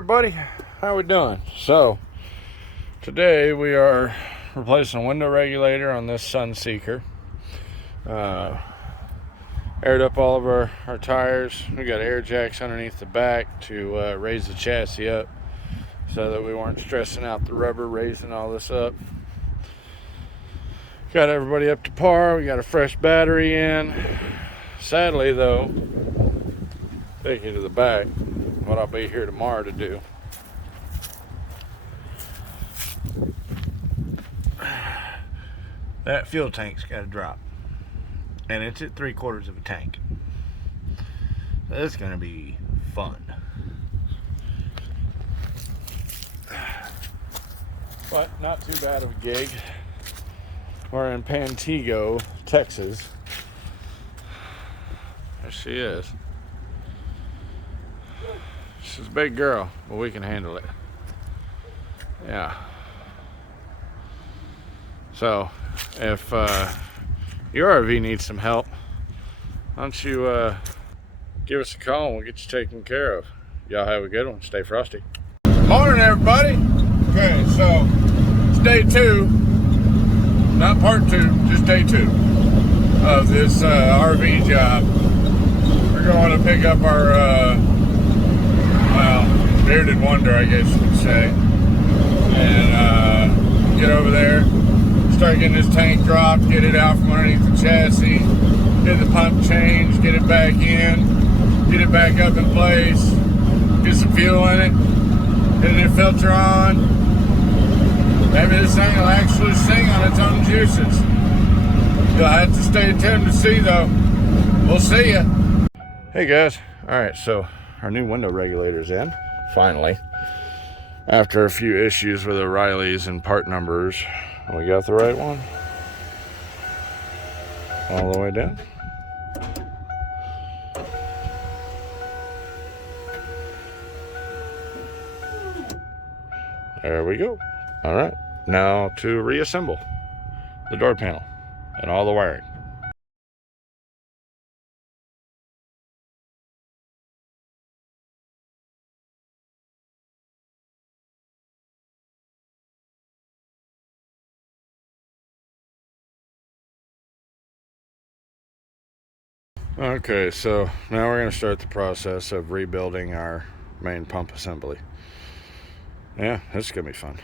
everybody, how we doing? So today we are replacing a window regulator on this Sunseeker. Aired up all of our tires. We got air jacks underneath the back to raise the chassis up so that we weren't stressing out the rubber, raising all this up. Got everybody up to par. We got a fresh battery in. Sadly though, take you to the back, what I'll be here tomorrow to do. That fuel tank's got to drop, and it's at 3/4 of a tank. So it's going to be fun, but not too bad of a gig. We're in Pantego, Texas. There she is. She's a big girl, but we can handle it. Yeah. So, if your RV needs some help, why don't you give us a call and we'll get you taken care of. Y'all have a good one. Stay frosty. Morning, everybody. Okay, so it's day 2, not part 2, just day 2 of this RV job. We're going to pick up our bearded wonder, I guess you could say, and get over there, start getting this tank dropped, get it out from underneath the chassis, get the pump changed, get it back in, get it back up in place, get some fuel in it, get a new filter on. Maybe this thing will actually sing on its own juices. You'll have to stay tuned to see though. We'll see ya. Hey guys, alright, so our new window regulator's in, finally. After a few issues with O'Reilly's and part numbers, we got the right one. All the way down. There we go. Alright, now to reassemble the door panel and all the wiring. Okay, so now we're going to start the process of rebuilding our main pump assembly. Yeah, this is going to be fun.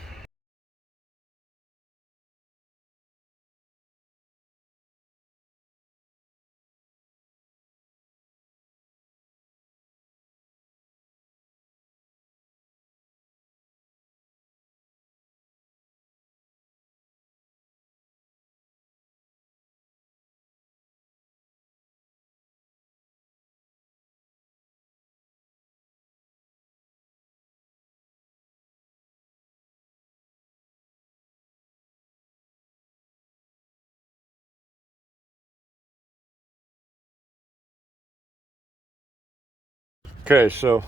Okay, so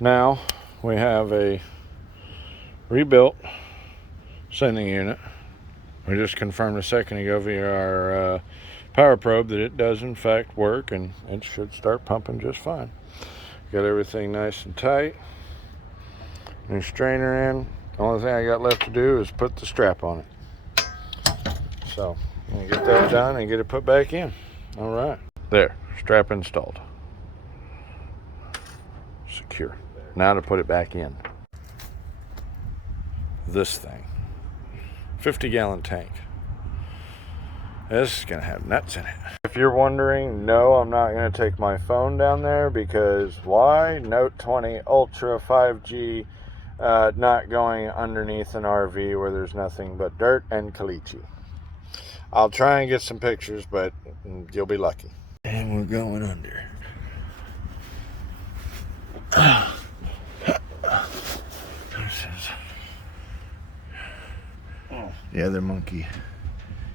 now we have a rebuilt sending unit. We just confirmed a second ago via our power probe that it does in fact work, and it should start pumping just fine. Got everything nice and tight. New strainer in. The only thing I got left to do is put the strap on it. So I'm gonna get that done and get it put back in. All right, there, strap installed. Secure. Now to put it back in. This thing, 50-gallon tank. This is gonna have nuts in it. If you're wondering, no, I'm not gonna take my phone down there, because why? Note 20 Ultra 5G not going underneath an RV where there's nothing but dirt and caliche. I'll try and get some pictures, but you'll be lucky. And we're going under. The other monkey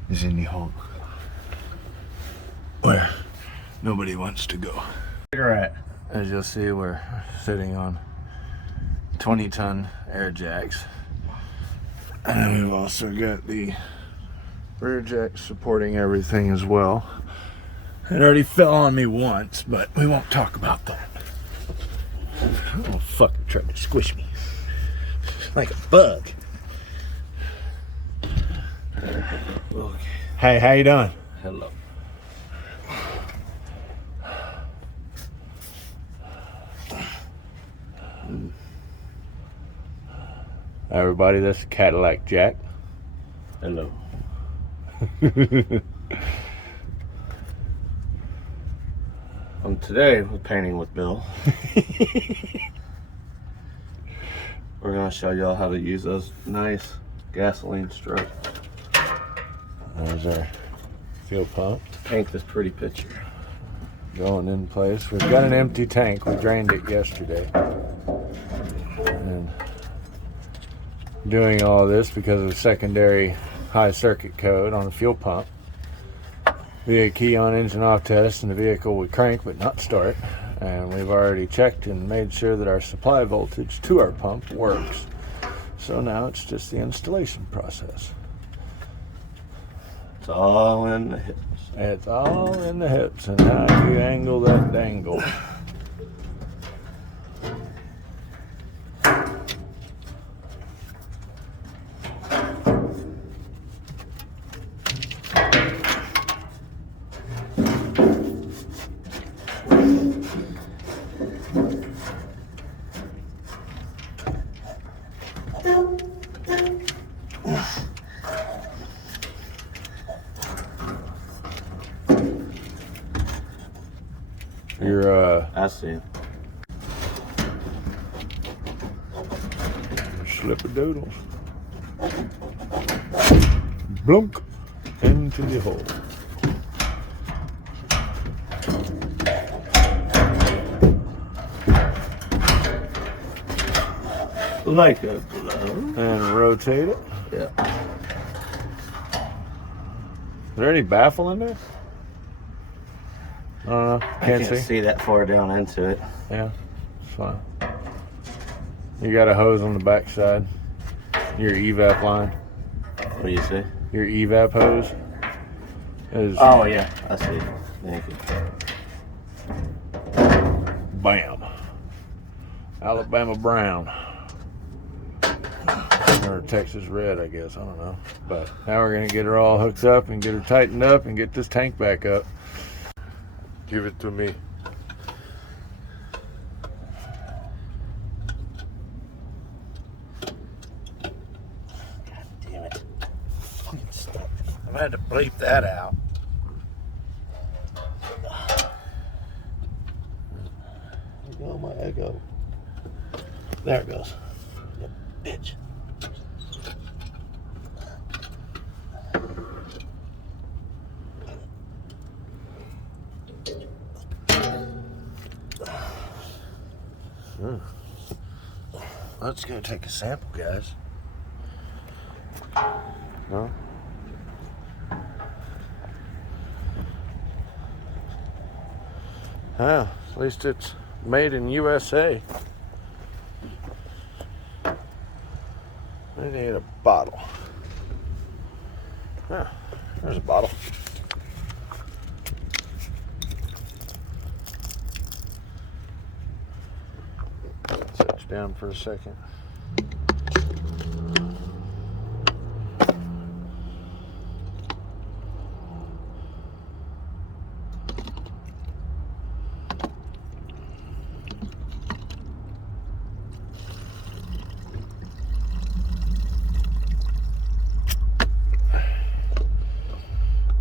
is in the hole where nobody wants to go. As you'll see, we're sitting on 20-ton air jacks, and we've also got the rear jacks supporting everything as well. It already fell on me once, but we won't talk about that. Oh, fucking trying to squish me like a bug. Okay. Hey, how you doing? Hello. Everybody, that's Cadillac Jack. Hello. Today we're painting with Bill. We're gonna show y'all how to use those nice gasoline strokes There's our fuel pump to paint this pretty picture. going in place. We've got an empty tank. We drained it yesterday. And doing all this because of secondary high circuit code on a fuel pump. Via key on engine off test, and the vehicle would crank but not start. And we've already checked and made sure that our supply voltage to our pump works. So now it's just the installation process. It's all in the hips. It's all in the hips, and how you angle that dangle. I see it. Slipperdoodles. Blunk into the hole. Like a glove. And rotate it. Yeah. Is there any baffle in there? I don't know. I can't see that far down into it. Yeah, it's fine. You got a hose on the back side. Your evap line. What do you say? Your evap hose is. Oh yeah, I see. Thank you. Bam. Alabama brown. Or Texas red, I guess. I don't know. But now we're going to get her all hooked up and get her tightened up and get this tank back up. Give it to me. God damn it. Fucking stuck. I've had to bleep that out. There go my echo. There it goes. You bitch. Let's go take a sample, guys. No? Yeah, at least it's made in USA. I need a bottle. Yeah, there's a bottle. Set you down for a second.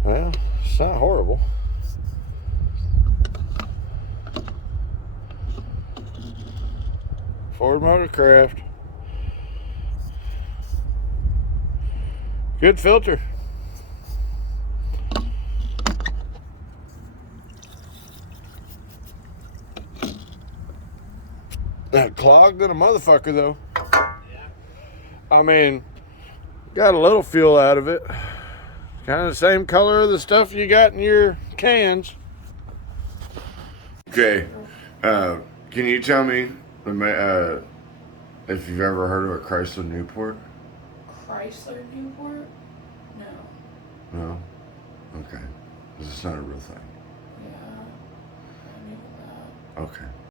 Well, it's not horrible. Ford Motorcraft. Good filter. Clogged than a motherfucker though. Yeah. I mean, got a little fuel out of it. Kind of the same color of the stuff you got in your cans. Okay, can you tell me if you've ever heard of a Chrysler Newport? Chrysler Newport? No. No? Okay. This is not a real thing. Yeah. I knew that. Okay.